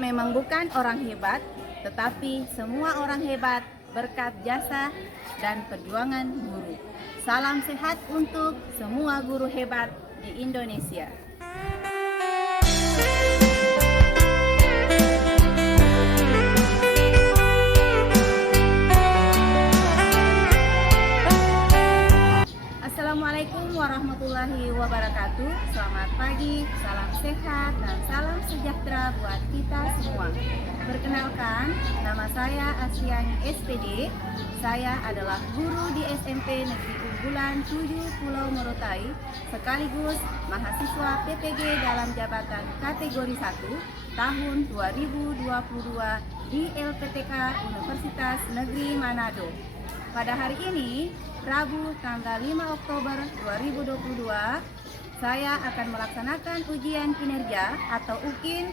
memang bukan orang hebat, tetapi semua orang hebat berkat jasa dan perjuangan guru. Salam sehat untuk semua guru hebat di Indonesia. Assalamualaikum warahmatullahi wabarakatuh. Selamat pagi, salam sehat, dan salam sejahtera buat kita semua. Perkenalkan, nama saya Asyani SPD. Saya adalah guru di SMP Negeri Unggulan 7 Pulau Morotai, sekaligus mahasiswa PPG dalam jabatan kategori 1 tahun 2022 di LPTK Universitas Negeri Manado. Pada hari ini, Rabu tanggal 5 Oktober 2022, saya akan melaksanakan ujian kinerja atau UKIN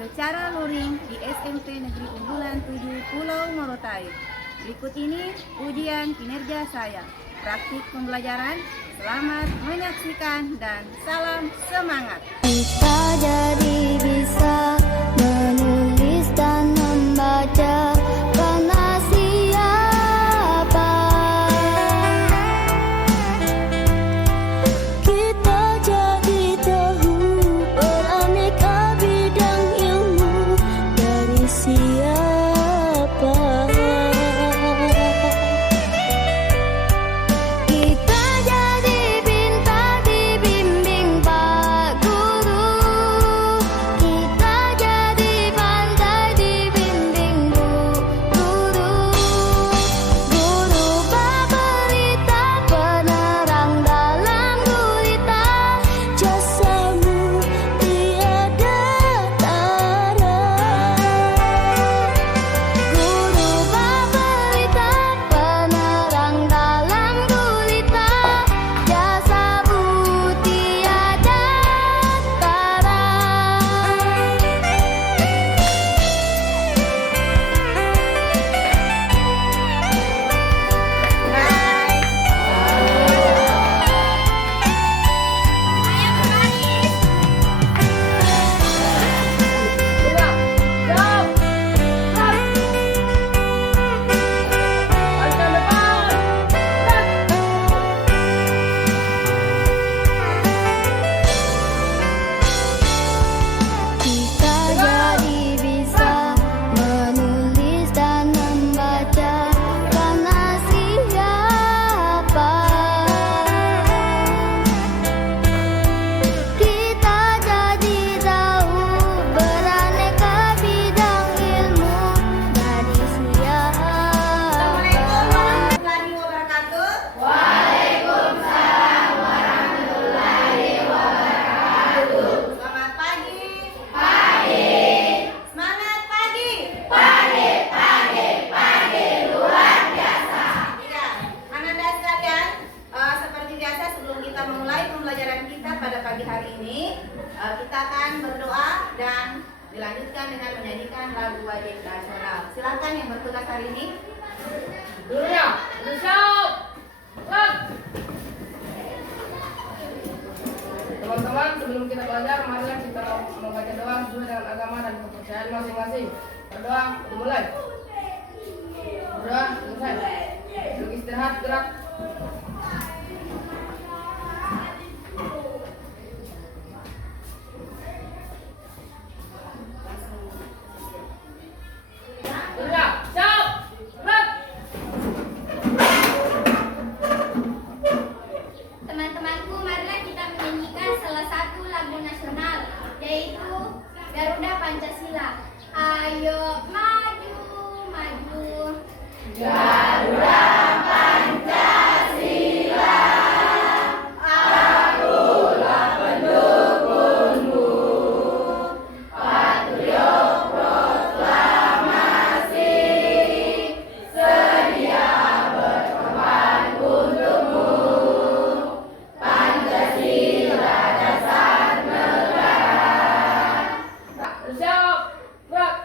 secara luring di SMP Negeri Unggulan 7 Pulau Morotai. Berikut ini ujian kinerja saya. Praktik pembelajaran, selamat menyaksikan dan salam semangat. Kita jadi bisa menulis dan membaca. Pada pagi hari ini kita akan berdoa dan dilanjutkan dengan menyanyikan lagu wajib nasional. Silakan yang bertugas hari ini. Teman-teman, sebelum kita belajar, marilah kita membaca doa sesuai dengan agama dan kepercayaan masing-masing. Berdoa dimulai. Berdoa selesai. Duduk istirahat, gerak. Teman-temanku, marilah kita menyanyikan salah satu lagu nasional, yaitu Garuda Pancasila. Ayo maju, maju, Garuda Pancasila. Akulah pendukungmu, patriot proklamasi, sedia berkorban untukmu. Pancasila dasar negara. Siap, gerak.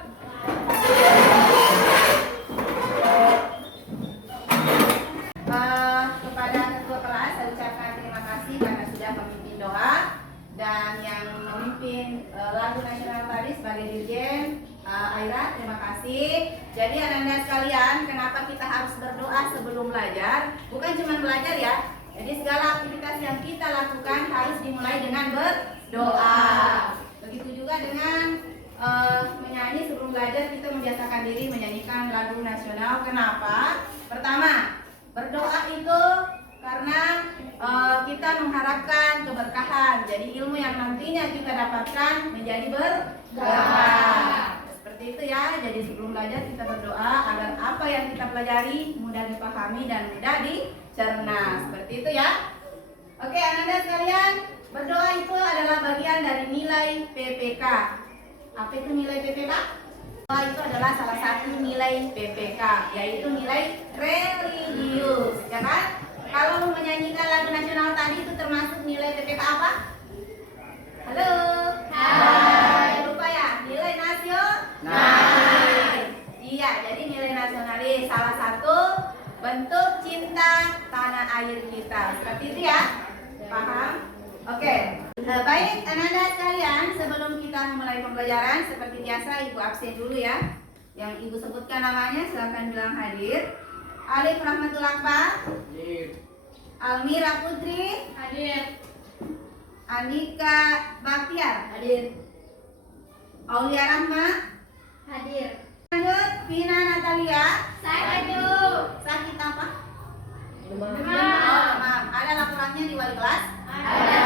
Kepada ketua kelas saya ucapkan terima kasih karena sudah memimpin doa, dan yang memimpin lagu nasional tadi sebagai dirjen Aira, terima kasih. Jadi anak-anak sekalian, kenapa kita harus berdoa sebelum belajar? Bukan cuma belajar ya. Jadi segala aktivitas yang kita lakukan harus dimulai dengan berdoa. Begitu juga dengan menyanyi sebelum belajar, kita membiasakan diri menyanyikan lagu nasional. Kenapa? Pertama, berdoa itu karena kita mengharapkan keberkahan. Jadi ilmu yang nantinya kita dapatkan menjadi berkah. Seperti itu ya. Jadi sebelum belajar kita berdoa agar apa yang kita pelajari mudah dipahami dan mudah dicerna. Seperti itu ya. Oke, anak-anak sekalian, berdoa itu adalah bagian dari nilai PPK. Apa itu nilai PPK? Doa itu adalah salah satu nilai PPK, yaitu nilai religius, ya kan? Kalau menyanyikan lagu nasional tadi itu termasuk nilai PPK apa? Halo? Hai. Lupa ya? Nilai nasionalis. Iya, jadi nilai nasionalis salah satu bentuk cinta tanah air kita. Seperti itu ya? Paham? Oke. Baik anak-anak sekalian, sebelum kita memulai pembelajaran seperti biasa Ibu absen dulu ya. Yang Ibu sebutkan namanya silakan bilang hadir. Alif Rahmatul Akbar. Hadir. Almira Putri. Hadir. Andika Baktiar. Hadir. Aulia Rahma. Hadir. Lanjut, Vina Natalia. Saya maju. Sakit apa? Demam. Demam. Ada laporannya di wali kelas? Ada.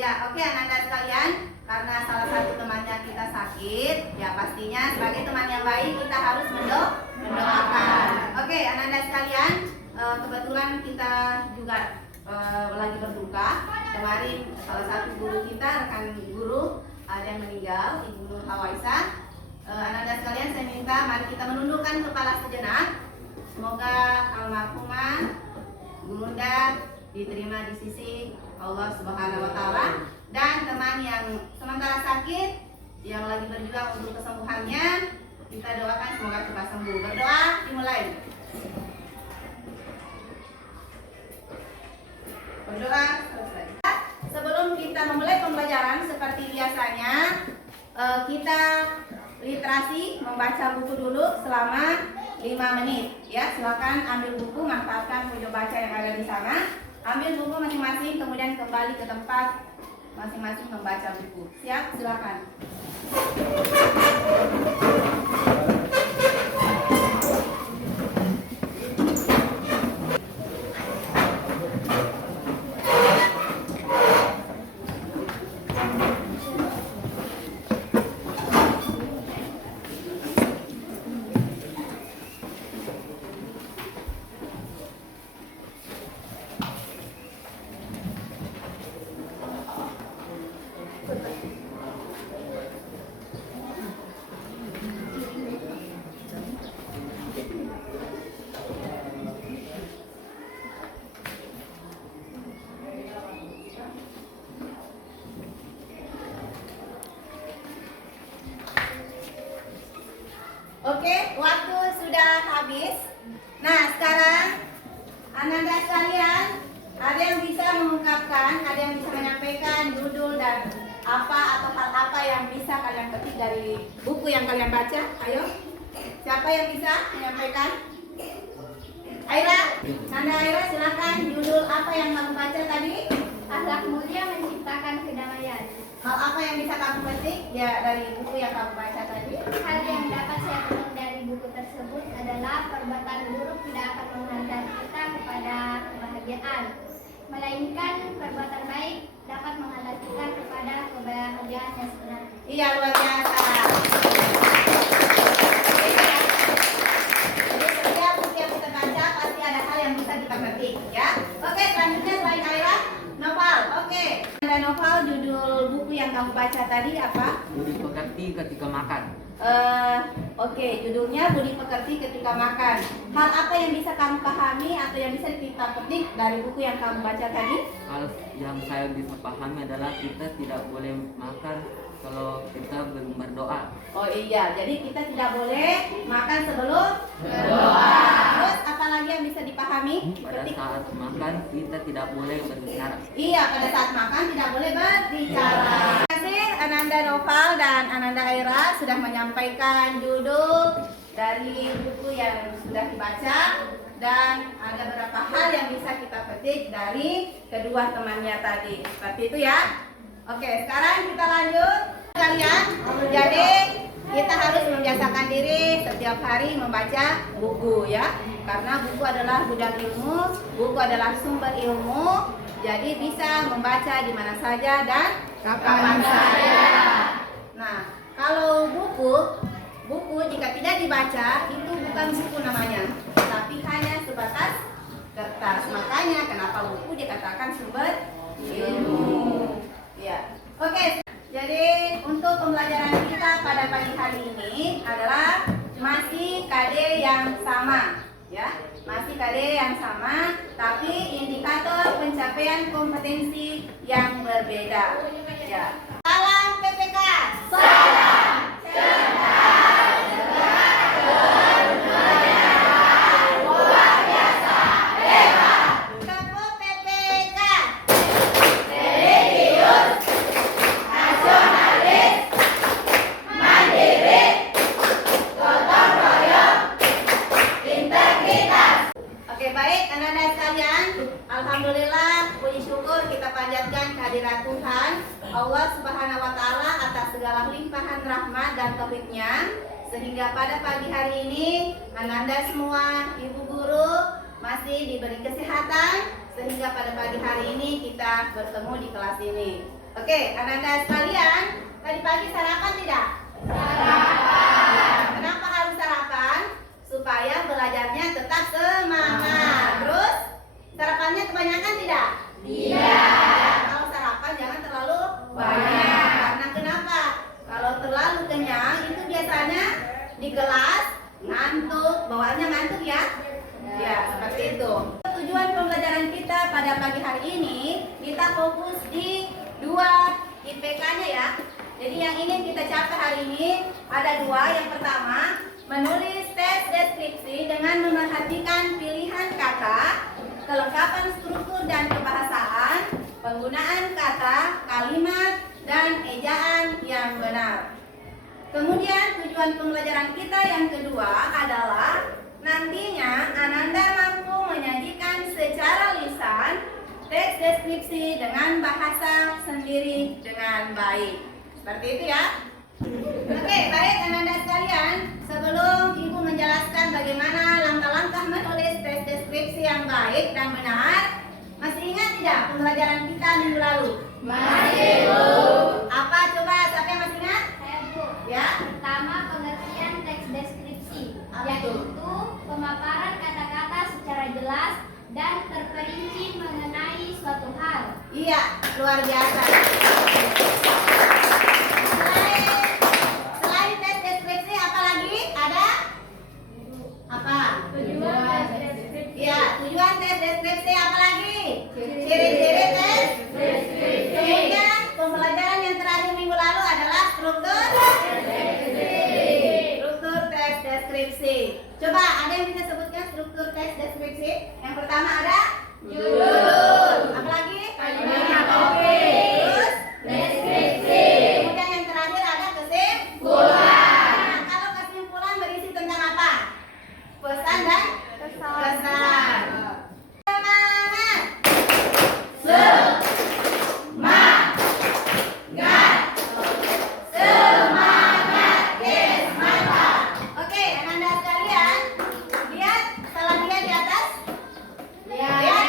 Ya, oke anak-anak sekalian, karena salah satu temannya kita sakit, ya pastinya sebagai teman yang baik kita harus mendoakan. Oke, anak-anak sekalian, kebetulan kita juga lagi berduka. Kemarin salah satu guru kita, rekan guru, ada yang meninggal, Ibu Nur Hawaisa. Anak-anak sekalian, saya minta mari kita menundukkan kepala sejenak. Semoga almarhumah Bunda diterima di sisi Allah Subhanahu wa taala, dan teman yang sementara sakit yang lagi berjuang untuk kesembuhannya, kita doakan semoga cepat sembuh. Berdoa dimulai. Berdoa selesai. Sebelum kita memulai pembelajaran seperti biasanya, kita literasi membaca buku dulu selama 5 menit ya. Silakan ambil buku, manfaatkan video baca yang ada di sana. Ambil buku masing-masing, kemudian kembali ke tempat masing-masing membaca buku. Siap? Silakan. Oke, waktu sudah habis. Nah, sekarang anak-anak sekalian, ada yang bisa mengungkapkan, ada yang bisa menyampaikan judul dan apa atau hal apa yang bisa kalian ketik dari buku yang kalian baca. Ayo, siapa yang bisa menyampaikan? Aira, Nanda Aira, silakan. Judul apa yang kamu baca tadi? Akhlak mulia menciptakan kedamaian. Hal apa yang bisa kamu ketik ya dari buku yang kamu baca tadi? Hal yang dapat saya petik dari buku tersebut adalah perbuatan buruk tidak akan menghantar kita kepada kebahagiaan, melainkan perbuatan baik dapat menghantar kita kepada kebahagiaan yang sebenarnya. Iya, luar biasa. Jadi setiap buku yang kita baca pasti ada hal yang bisa kita petik, ya. Oke, selanjutnya selain Aira, Noval. Oke, ada Noval, judul buku yang kamu baca tadi apa? Budi pekerti ketika makan. Oke, judulnya Budi Pekerti Ketika Makan. Hal apa yang bisa kamu pahami atau yang bisa kita petik dari buku yang kamu baca tadi? Kalau yang saya bisa pahami adalah kita tidak boleh makan kalau kita belum berdoa. Oh iya, jadi kita tidak boleh makan sebelum berdoa. Terus apa lagi yang bisa dipahami? Pada saat makan kita tidak boleh berbicara. Iya, pada saat makan tidak boleh berbicara. Terima kasih Ananda Noval dan Ananda Aira sudah menyampaikan judul dari buku yang sudah dibaca dan ada beberapa hal yang bisa kita petik dari kedua temannya tadi. Seperti itu ya. Oke, sekarang kita lanjut kalian. Jadi kita harus membiasakan diri setiap hari membaca buku ya. Karena buku adalah gudang ilmu, buku adalah sumber ilmu. Jadi bisa membaca di mana saja dan kapan saja. Nah, kalau buku jika tidak dibaca itu bukan buku namanya, tapi hanya sebatas kertas. Makanya kenapa buku dikatakan sumber ilmu. Ya. Oke. Jadi untuk pembelajaran kita pada pagi hari ini adalah masih KD yang sama, ya. Masih KD yang sama, tapi indikator pencapaian kompetensi yang berbeda. Ya. Salam PPK. Salam. Tepuk PPK. Oke, baik anak-anak sekalian, alhamdulillah puji syukur kita panjatkan kehadirat Tuhan Allah Subhanahu wa taala atas segala limpahan rahmat dan taufik-Nya sehingga pada pagi hari ini anak-anak semua, ibu guru masih diberi kesehatan sehingga pada pagi hari ini kita bertemu di kelas ini. Oke, anak-anak sekalian, tadi pagi sarapan tidak? Sarapan. Kenapa harus sarapan? Supaya belajarnya tetap semangat. Terus sarapannya kebanyakan tidak? Tidak. Kalau sarapan jangan terlalu banyak. Karena kenapa? Kalau terlalu kenyang itu biasanya di kelas ngantuk, bawaannya ngantuk ya? Ya, seperti itu. Tujuan pembelajaran kita pada pagi hari ini kita fokus di 2 IPK-nya ya. Jadi yang ingin kita capai hari ini ada 2. Yang pertama, menulis tes deskripsi dengan memerhatikan pilihan kata, kelengkapan struktur dan kebahasaan, penggunaan kata, kalimat, dan ejaan yang benar. Kemudian tujuan pembelajaran kita yang kedua adalah nantinya Ananda mampu menyajikan secara lisan teks deskripsi dengan bahasa sendiri dengan baik. Seperti itu ya. Oke, baik anak-anak sekalian, sebelum Ibu menjelaskan bagaimana langkah-langkah menulis tes deskripsi yang baik dan benar, masih ingat tidak pembelajaran kita minggu lalu? Masih, Bu. Apa coba, siapa yang masih ingat? Saya, Bu. Ya. Pertama, pengertian teks deskripsi, Apa yaitu itu? pemaparan kata-kata secara jelas dan terperinci mengenai suatu hal. Iya, luar biasa. Selain tes deskripsi apa lagi? Ada? Apa? Tujuan tes deskripsi. Iya, tujuan tes deskripsi apa lagi? Ciri-ciri tes deskripsi. Kemudian pembelajaran yang terakhir minggu lalu adalah struktur tes deskripsi. Coba ada yang bisa sebutkan struktur tes deskripsi? Yang pertama ada judul. Apa lagi? Kalimat topik. Terus Deskripsi. kemudian yang terakhir ada kesimpulan. Nah, kalau kesimpulan berisi tentang apa? Pesan dan kesan. Semangat. Semangat. Yes, mantap. Oke, anak-anak sekalian, lihat salah dia di atas. Lihat ya.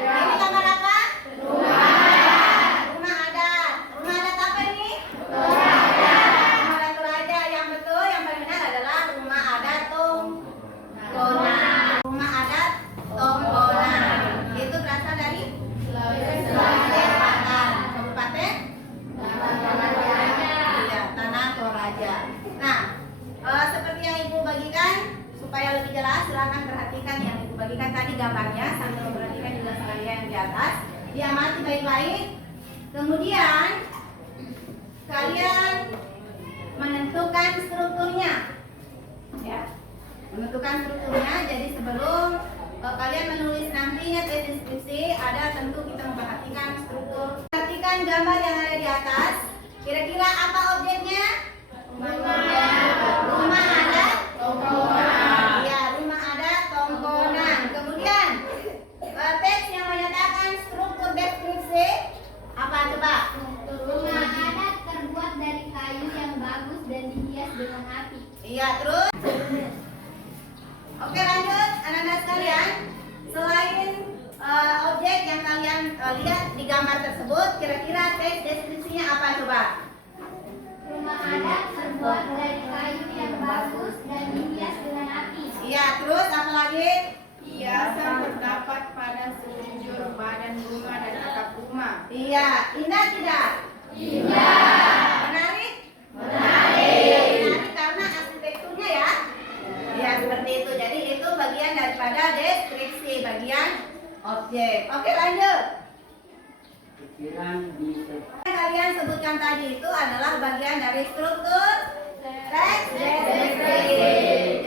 Ini gambar apa? Rumah adat. Rumah adat apa ini? Toraja. Rumah adat Toraja. Yang betul, yang paling benar adalah rumah adat Tompona. Rumah adat Tompona. Itu berasal dari Sulawesi Selatan. Kabupaten? Iya, Tanah Toraja. Nah, seperti yang Ibu bagikan, supaya lebih jelas, silakan perhatikan yang Ibu bagikan tadi gambarnya sambil memperhatikan juga sekalian yang di atas. Diamati baik-baik. Kemudian kalian menentukan strukturnya, ya, menentukan strukturnya. Jadi sebelum kalian menulis nantinya tes deskripsi, ada tentu kita memperhatikan struktur. Perhatikan gambar yang ada di atas. Kira-kira apa objeknya? Rumah ada tongkonan. Iya, rumah ada tongkonan. Kemudian teks yang menyatakan struktur deskripsi apa coba? Rumah adat terbuat dari kayu yang bagus dan dihias dengan api. Iya, terus? Oke, lanjut anak-anak sekalian. Selain objek yang kalian lihat di gambar tersebut, kira-kira teks deskripsinya apa coba? Rumah adat terbuat dari kayu yang bagus dan dihias dengan api. Iya, terus apa lagi? Hiasan terdapat pada sekujur badan rumah dan atap rumah. Iya, indah tidak? Indah. Menarik? Menarik. Menarik karena arsitekturnya ya. Ya, seperti itu. Jadi itu bagian daripada deskripsi, bagian objek. Oke, lanjut. Pikiran bisa Yang kalian sebutkan tadi itu adalah bagian dari struktur teks deskripsi.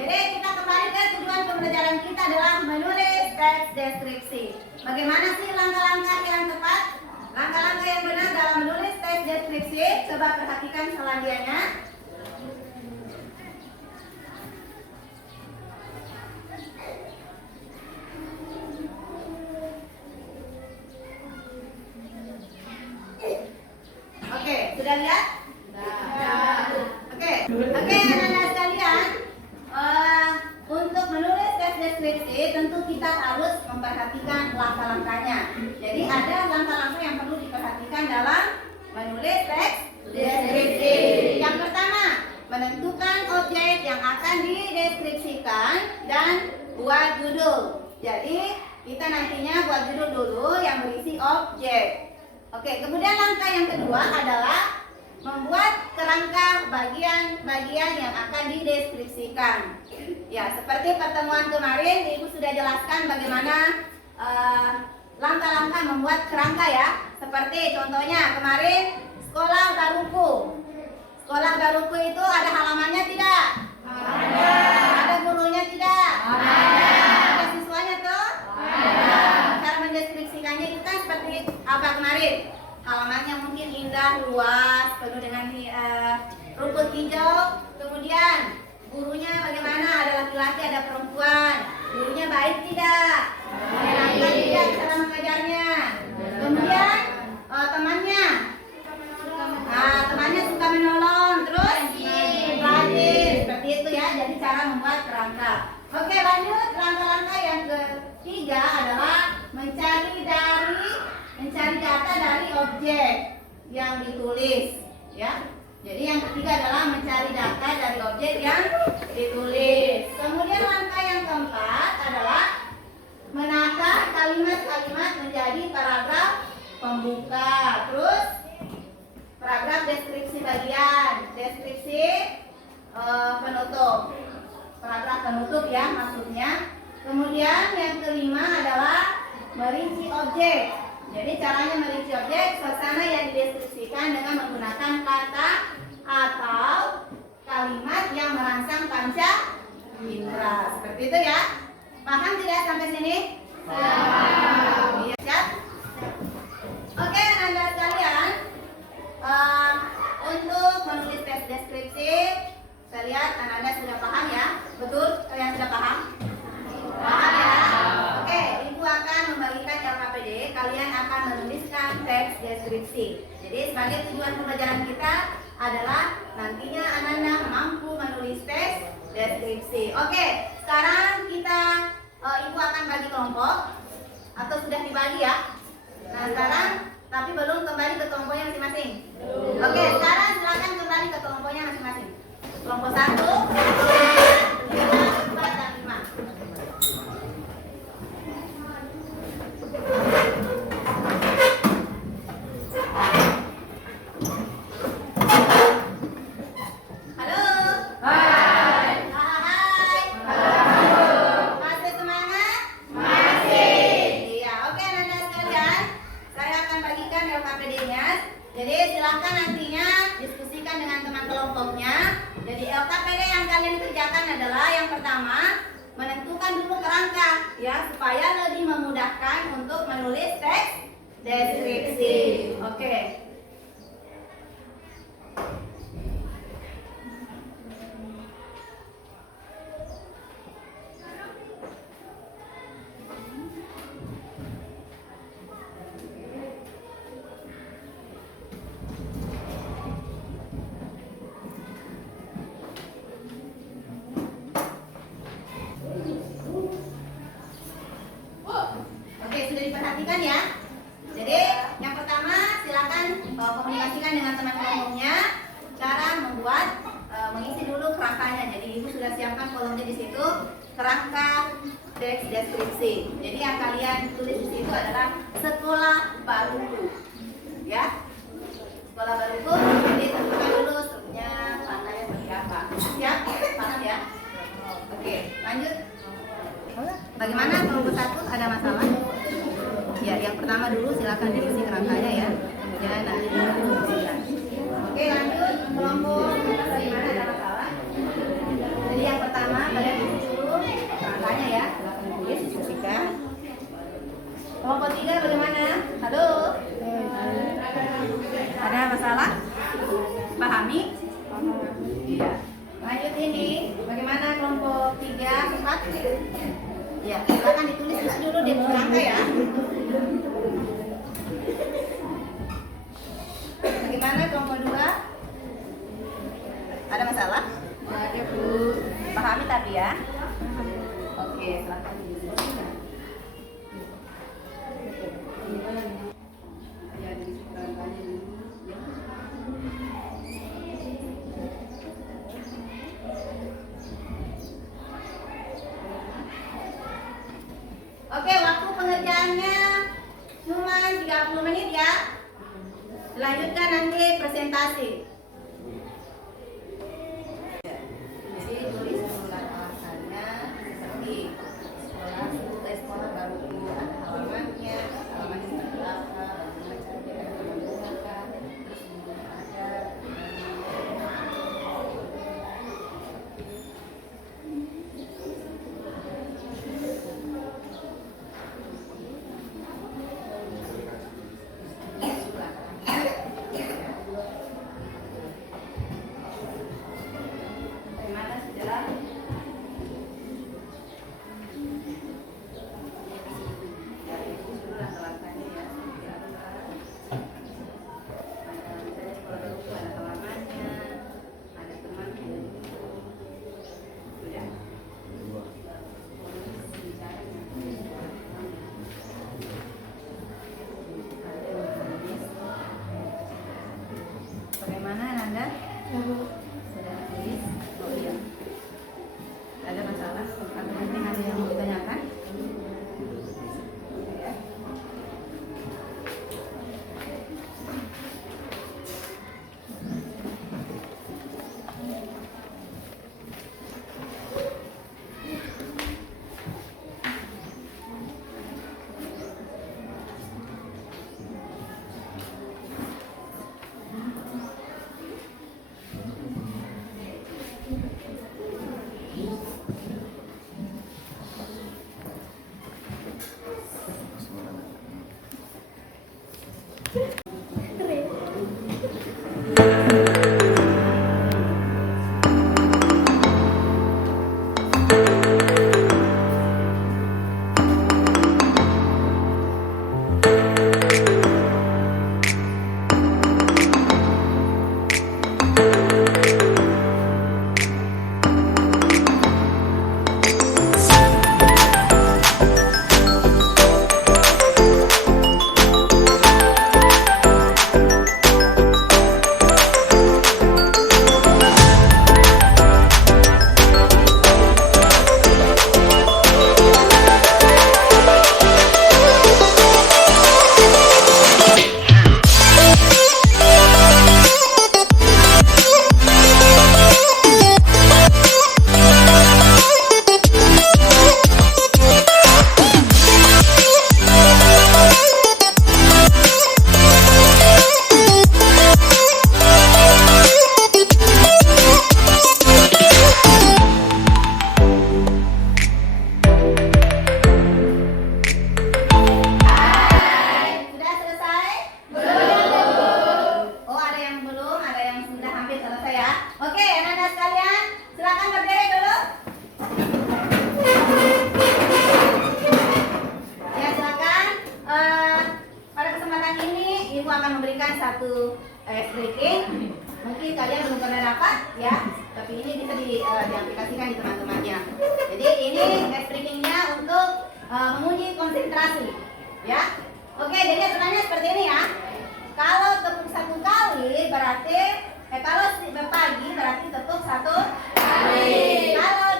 Jadi kita kembali ke tujuan pembelajaran kita adalah menulis teks deskripsi. Bagaimana sih langkah-langkah yang tepat? Langkah-langkah yang benar dalam menulis teks deskripsi. Coba perhatikan selanjutnya. Oke, sudah lihat? Oke, anak-anak sekalian, untuk menulis teks deskripsi tentu kita harus memperhatikan langkah-langkahnya. Jadi ada langkah-langkah yang perlu diperhatikan dalam menulis teks deskripsi. Yang pertama, menentukan objek yang akan dideskripsikan dan buat judul. Jadi kita nantinya buat judul dulu yang berisi objek. Oke, kemudian langkah yang kedua adalah membuat kerangka bagian-bagian yang akan dideskripsikan. Ya, seperti pertemuan kemarin Ibu sudah jelaskan bagaimana langkah-langkah membuat kerangka ya. Seperti contohnya kemarin sekolah baruku. Sekolah baruku itu ada halamannya tidak? Ada. Ada gurunya tidak? Ada. Ada siswanya tuh? Ada. Cara mendeskripsikannya itu kan seperti apa kemarin? Halamannya mungkin indah, luas, penuh dengan rumput hijau. Kemudian gurunya bagaimana? Ada laki-laki, ada perempuan. Gurunya baik tidak? Menyenangkan tidak cara mengajarnya? Kemudian temannya? Temannya suka menolong. Terus rajin. Seperti itu ya. Jadi cara membuat kerangka. Oke, lanjut. Langkah-langkah yang ketiga adalah mencari data dari objek yang ditulis ya. Jadi yang ketiga adalah mencari data dari objek yang ditulis. Kemudian langkah yang keempat adalah menata kalimat-kalimat menjadi paragraf pembuka. Terus paragraf deskripsi bagian, deskripsi penutup. Paragraf penutup ya maksudnya. Kemudian yang kelima adalah merinci objek. Jadi caranya merinci objek, suasana yang dideskripsikan dengan menggunakan kata atau kalimat yang merangsang panca indera. Seperti itu ya. Paham tidak sampai sini? Iya, siap? Oke, anak-anak sekalian, untuk menulis teks deskripsi, saya lihat anak-anak sudah paham ya. Betul? Kalian sudah paham? Paham ya? Oke, Ibu akan membagikan LKPD. Kalian akan menuliskan teks deskripsi. Jadi sebagai tujuan pembelajaran kita adalah nantinya anak-anak mampu menulis teks deskripsi. Oke, sekarang kita Ibu akan bagi kelompok atau sudah dibagi ya. Nah sekarang tapi belum kembali ke kelompoknya masing-masing. Oke, sekarang silakan kembali ke kelompoknya masing-masing. Kelompok 1, 2, 3, 4, dan 5. Halo. Hai. Hai. Halo. Masih semangat? Masih. Iya, oke anak-anak sekalian. Saya akan bagikan LKPD-nya. Jadi silakan nantinya diskusikan dengan teman kelompoknya. Jadi LKPD yang kalian kerjakan adalah yang pertama menentukan dulu kerangka ya supaya lebih memudahkan untuk menulis teks deskripsi. Oke. silakan kolom D di situ kerangka teks deskripsi. Jadi yang kalian tulis di situ adalah sekolah baruku, ya. Sekolah baruku. Jadi tentukan dulu strukturnya, pantainya seperti apa. Siap? Paham ya? Oke, lanjut. Bagaimana kelompok 1? Ada masalah? Ya, yang pertama dulu silakan diisi kerangkanya ya. Kemudian nanti dilanjutkan. Oke, lanjut kelompok bagaimana, ada masalah? Jadi yang pertama kalian isi dulu kerangkanya ya. Silakan ditulis, diskusikan. Kelompok 3 bagaimana? Halo? Ada masalah? Pahami? Iya. Lanjut ini, bagaimana kelompok 3 cepat? Ya, silakan ditulis dulu di kerangka ya. Bagaimana kelompok 2? Ada masalah? Ada Bu. Pahami tadi ya? Oke, silakan didiskusikan. Ya, diisi kerangkanya dulu ya. Oke, waktu pengerjaannya cuma 30 menit ya. Dilanjutkan nanti presentasi. Jadi tulis surat alasannya seperti sekolah baruku, ada halamannya seperti apa, bagaimana cara dia akan menggunakan, terus kemudian ada bagaimana sejarah. Bagaimana Nanda? Sudah tulis? Oh iya. Ada masalah? Atau mungkin ada yang mau ditanyakan? Ya. satu breaking. Mungkin kalian belum pernah dapat ya, tapi ini bisa diaplikasikan di teman-temannya. Jadi ini breakingnya untuk menguji konsentrasi ya. Oke, jadi aturannya seperti ini ya. Kalau tepuk satu kali berarti kalau pagi berarti tepuk satu kali. Kalau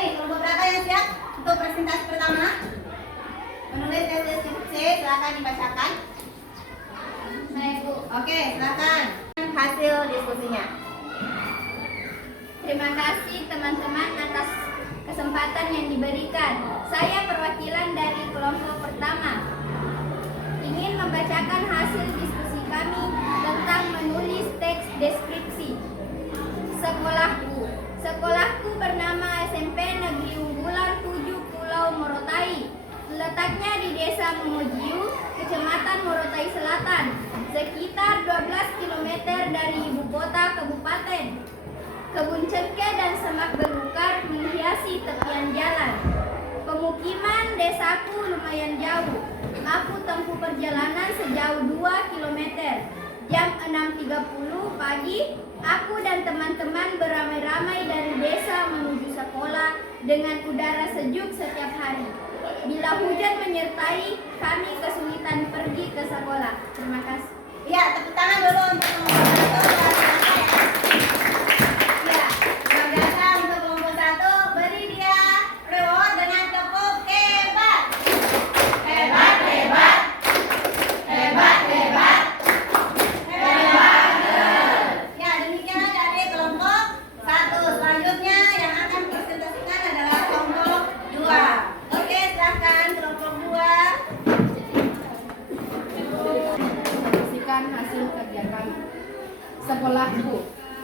nih, kelompok berapa yang siap untuk presentasi pertama? Menulis tes deskripsi, silakan dibacakan. Saya Bu. Oke, silakan hasil diskusinya. Terima kasih teman-teman atas kesempatan yang diberikan. Saya perwakilan dari kelompok pertama. Ingin membacakan hasil diskusi kami tentang menulis teks deskripsi. Sekolahku bernama SMP Negeri Unggulan 7 Pulau Morotai. Letaknya di Desa Momojiu, Kecamatan Morotai Selatan, sekitar 12 km dari ibu kota kabupaten. Kebun cengkeh dan semak belukar menghiasi tepian jalan. Pemukiman desaku lumayan jauh. Aku tempuh perjalanan sejauh 2 km. Jam 6.30 pagi, aku dan teman-teman beramai-ramai dari desa menuju sekolah dengan udara sejuk setiap hari. Bila hujan menyertai, kami kesulitan pergi ke sekolah. Terima kasih. Ya, tepuk tangan dulu untuk kelompok 1. Ya, luar biasa untuk kelompok 1. Beri dia reward dengan tepuk hebat. Hebat, hebat. Hebat, hebat. Hebat. Ya, demikianlah dari kelompok 1. Selanjutnya yang akan presentasikan adalah kelompok 2. Oke, silakan kelompok 2. Saksikan hasil kerja kami. Sekolahku.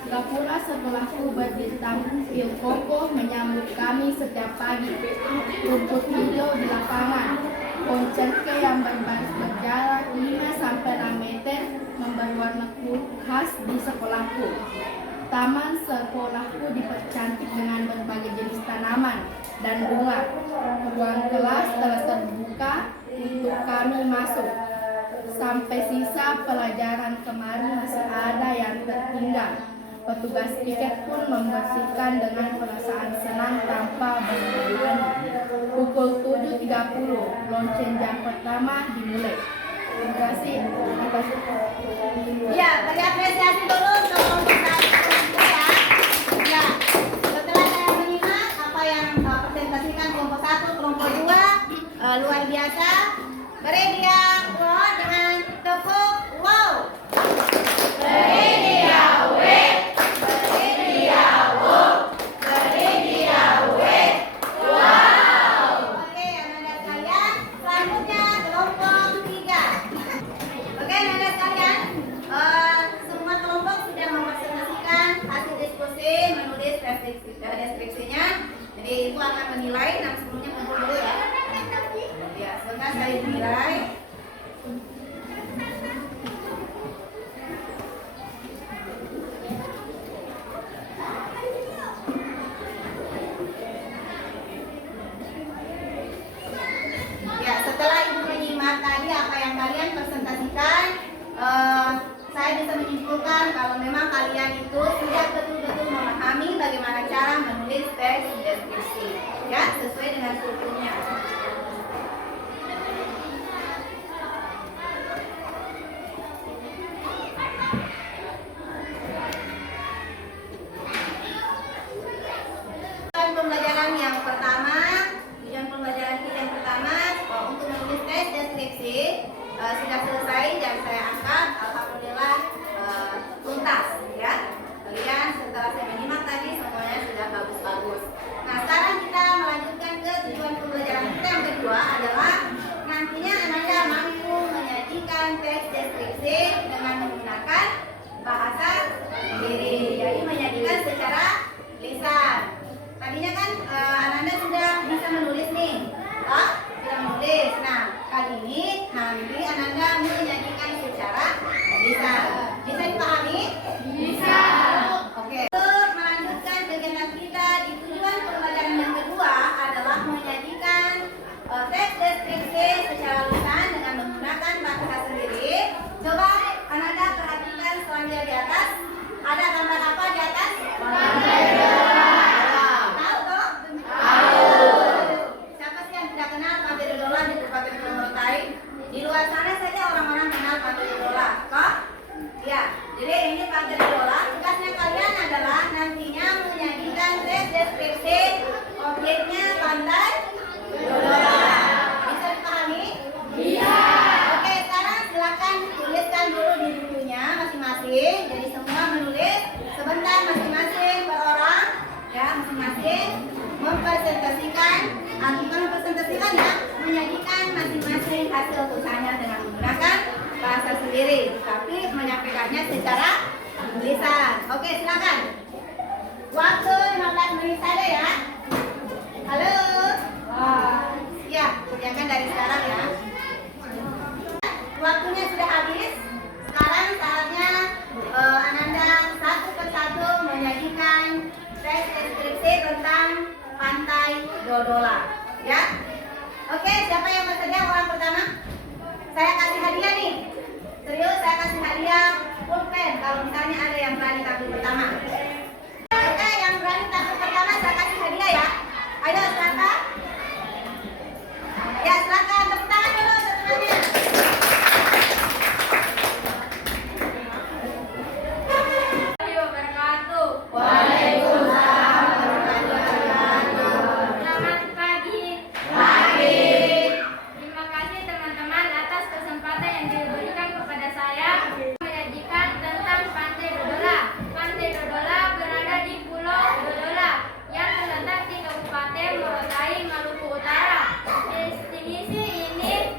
Gapura sekolahku berbintang pil kokoh menyambut kami setiap pagi. Rumput hijau di lapangan. Pohon cengkeh yang berbaris berjarak 5-6 meter memberi warna khas di sekolahku. Taman sekolahku dipercantik dengan berbagai jenis tanaman dan bunga. Ruang kelas telah terbuka untuk kami masuk. Sampai sisa pelajaran kemarin masih ada yang tertinggal. Petugas piket pun membersihkan dengan perasaan senang tanpa berbunyi. Pukul 7.30, lonceng jam pertama dimulai. Terima kasih atas. Ya, beri apresiasi dulu untuk kelompok 1 ya. Ya, setelah saya menyimak apa yang presentasikan kelompok 1, kelompok 2 luar biasa. Beri dia wow dengan tepuk wow. Beri dia wet. Beri dia wow. Beri dia wet. Wow. Oke, anak-anak sekalian, selanjutnya kelompok 3. Oke, anak-anak sekalian, semua kelompok sudah mempresentasikan hasil diskusi, menulis deskripsinya. Jadi itu akan menilai. Nah, sebelumnya kumpul dulu ya. Ya, sebentar saya dinilai. Ya, setelah Ibu menyimak tadi apa yang kalian presentasikan, saya bisa menyimpulkan kalau memang kalian itu sudah betul-betul memahami bagaimana cara menulis teks deskripsi, ya, sesuai dengan strukturnya. Pembelajaran yang pertama, tujuan pembelajaran kita yang pertama untuk menulis tes deskripsi sudah selesai dan saya angkat, alhamdulillah tuntas ya. Kalian setelah saya menyimak tadi semuanya sudah bagus-bagus. Nah, sekarang kita melanjutkan ke tujuan pembelajaran kita yang kedua adalah nantinya Anda mampu menyajikan teks deskripsi dengan menggunakan bahasa sendiri. Jadi menyajikan secara lisan. Tadinya kan Ananda sudah bisa menulis nih, sudah menulis. Nah, kali ini nanti Ananda menyajikan secara lisan. Bisa dipahami? Bisa. Oke. Untuk melanjutkan kegiatan kita di tujuan pembelajaran yang kedua adalah menyajikan teks deskripsi secara lisan dengan menggunakan bahasa sendiri. Coba Ananda perhatikan selanjutnya di atas. Ada gambar apa di atas? Siapa sih yang tidak kenal Pantai Dodola di Kabupaten Morotai? mempresentasikan, bukan mempresentasikan ya, menyajikan masing-masing hasil usahanya dengan menggunakan bahasa sendiri, tapi menyampaikannya secara tulisan. Oke, silakan. Waktu 15 menit saja ya. Halo. Ya, kerjakan dari sekarang ya. Waktunya sudah habis. Sekarang saatnya Ananda satu persatu menyajikan tes deskripsi tentang Pantai Dodola. Ya. Oke, siapa yang bersedia orang pertama? Saya kasih hadiah nih. Serius, saya kasih hadiah pulpen kalau misalnya ada yang berani tampil pertama. Oke, yang berani tampil pertama saya kasih hadiah ya. Ayo, silakan. Ya, silakan tepuk tangan dulu semuanya. Waalaikumsalam warahmatullahi wabarakatuh. Selamat pagi. Terima kasih teman-teman atas kesempatan yang diberikan kepada saya menyajikan tentang Pantai Dodola. Pantai Dodola berada di Pulau Dodola yang terletak di Kabupaten Morotai, Maluku Utara. Destinasi ini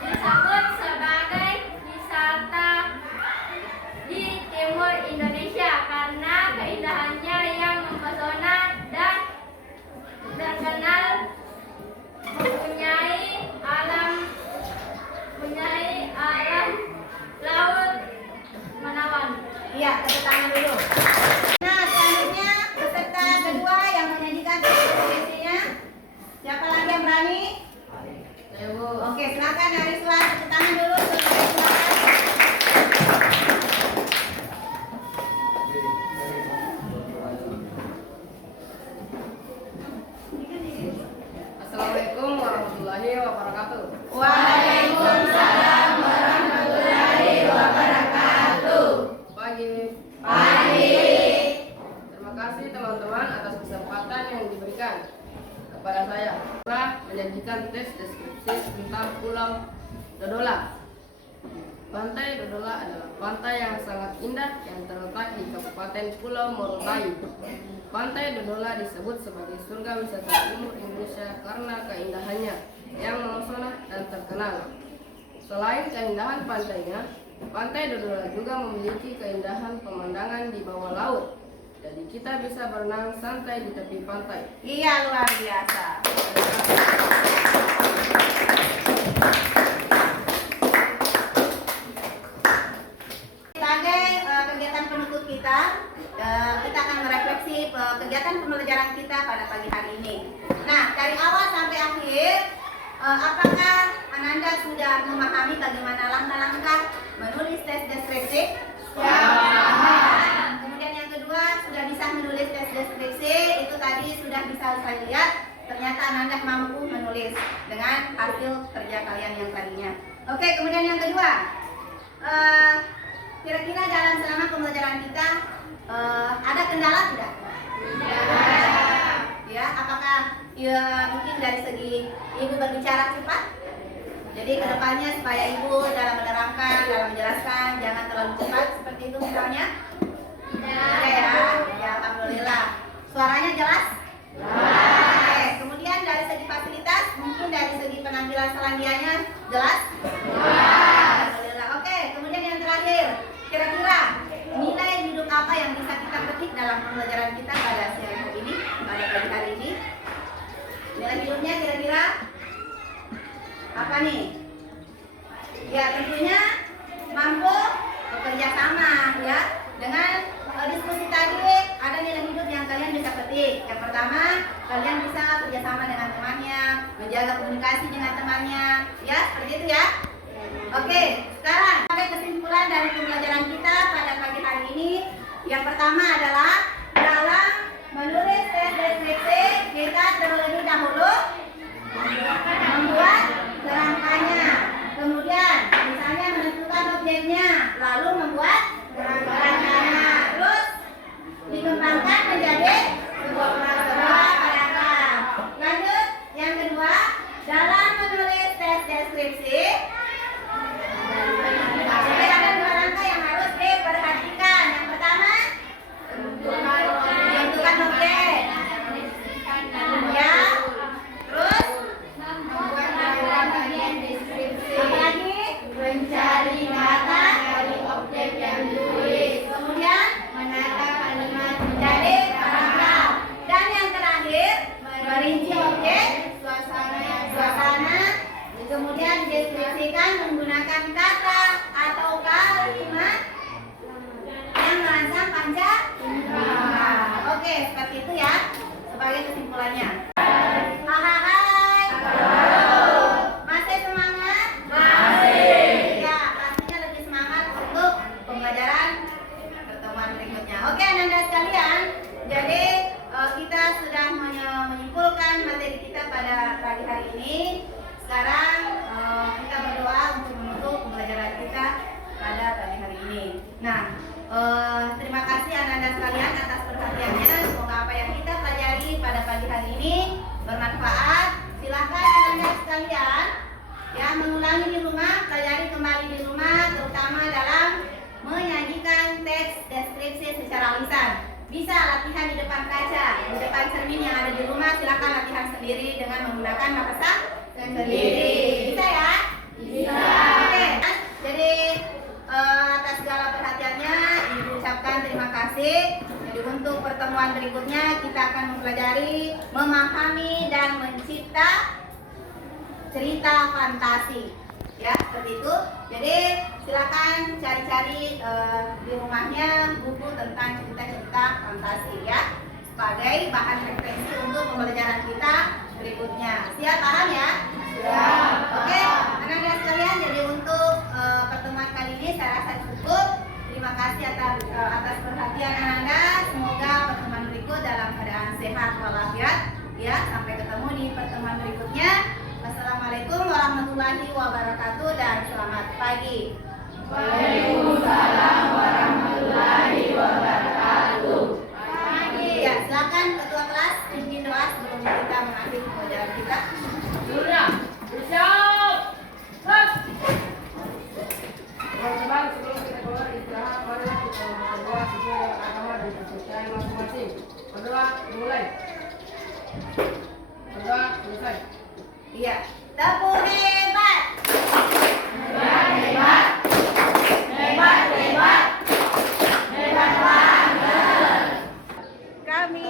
disebut sebagai wisata di timur Indonesia karena keindahannya yang mempesona dan terkenal mempunyai alam laut menawan. Iya, tepuk tangan dulu. Nah, selanjutnya peserta kedua yang menyajikan deskripsinya. Siapa lagi yang berani? Oke, silakan Ariswan, tepuk tangan dulu. Silakan. Assalamualaikum warahmatullahi wabarakatuh. Waalaikumsalam warahmatullahi wabarakatuh. Pagi. Terima kasih teman-teman atas kesempatan yang diberikan kepada saya menyajikan tes deskripsi tentang Pulau Dodola. Pantai Dodola adalah pantai yang sangat indah yang terletak di Kabupaten Pulau Morotai. Pantai Dodola disebut sebagai surga wisata timur Indonesia karena keindahannya yang memesona dan terkenal. Selain keindahan pantainya, Pantai Dodola juga memiliki keindahan pemandangan di bawah laut. Jadi kita bisa berenang santai di tepi pantai. Iya, luar biasa. Sebagai kegiatan penutup kita akan merefleksi kegiatan pembelajaran kita pada pagi hari ini. Nah, dari awal sampai akhir, apakah Ananda sudah memahami bagaimana langkah-langkah menulis tes deskripsi? Ya. Kemudian yang kedua, sudah bisa menulis tes deskripsi. Itu tadi sudah bisa saya lihat. Ternyata Ananda mampu menulis dengan hasil kerja kalian yang tadinya. Oke, kemudian yang kedua, kira-kira dalam selama pembelajaran kita ada kendala tidak? Ya, apakah mungkin dari segi ibu berbicara cepat? Jadi kedepannya supaya ibu dalam menerangkan, dalam menjelaskan jangan terlalu cepat seperti itu misalnya. Ya, alhamdulillah. Suaranya jelas? Oke. Kemudian dari segi fasilitas, mungkin dari segi penampilan selandianya jelas? Alhamdulillah. Oke. Kemudian yang terakhir, kira-kira nilai hidup apa yang bisa kita petik dalam pembelajaran kita pada siang hari ini, pada pagi hari ini? Nilai hidupnya kira-kira apa nih? Ya, tentunya mampu bekerja sama ya. Dengan diskusi tadi ada nilai hidup yang kalian bisa petik. Yang pertama, kalian bisa kerjasama dengan temannya, menjaga komunikasi dengan temannya, ya seperti itu ya. Oke, sekarang ada kesimpulan dari pembelajaran kita pada pagi hari ini. Yang pertama adalah dalam menulis tes deskripsi kita terlebih dahulu membuat kerangkanya, kemudian misalnya menentukan objeknya, lalu membuat kerangkanya, terus dikembangkan menjadi sebuah paragraf. Lanjut, yang kedua, dalam menulis tes deskripsi ada dua langkah yang harus diperhatikan. Yang pertama, pagi hari ini. Sekarang kita berdoa untuk menutup pembelajaran kita pada pagi hari ini. Nah, terima kasih anak-anak sekalian atas perhatiannya. Semoga apa yang kita pelajari pada pagi hari ini bermanfaat. Silakan anak-anak sekalian yang mengulangi di rumah, pelajari kembali di rumah, terutama dalam menyajikan teks deskripsi secara lisan. Bisa latihan di depan kaca, di depan cermin yang ada di rumah. Silakan latihan sendiri dengan menggunakan bahasa sendiri. Bisa ya? Bisa. Oke. Jadi atas segala perhatiannya Ibu ucapkan terima kasih. Jadi untuk pertemuan berikutnya kita akan mempelajari memahami dan mencipta cerita fantasi. Ya, seperti itu. Jadi silakan cari-cari di rumahnya buku tentang cerita-cerita fantasi ya, sebagai bahan referensi untuk pembelajaran kita berikutnya. Siap, paham ya? Siap. Oke, anak-anak sekalian, jadi untuk pertemuan kali ini saya rasa cukup. Terima kasih atas perhatian anak-anak. Semoga pertemuan berikut dalam keadaan sehat walafiat. Ya, sampai ketemu di pertemuan berikutnya. Assalamualaikum warahmatullahi wabarakatuh dan selamat pagi. Waalaikumsalam warahmatullahi wabarakatuh. Ya, silakan ketua kelas pimpin doa sebelum kita mengakhiri pembelajaran kita. Seluruhnya bersiap. Kelas. Teman-teman, sebelum kita keluar istirahat, marilah kita berdoa sesuai dengan agama dan kepercayaan masing-masing. Berdoa dimulai. Berdoa selesai. Iya, tepuk hebat. Hebat, hebat. Hebat, hebat. Hebat banget. Kami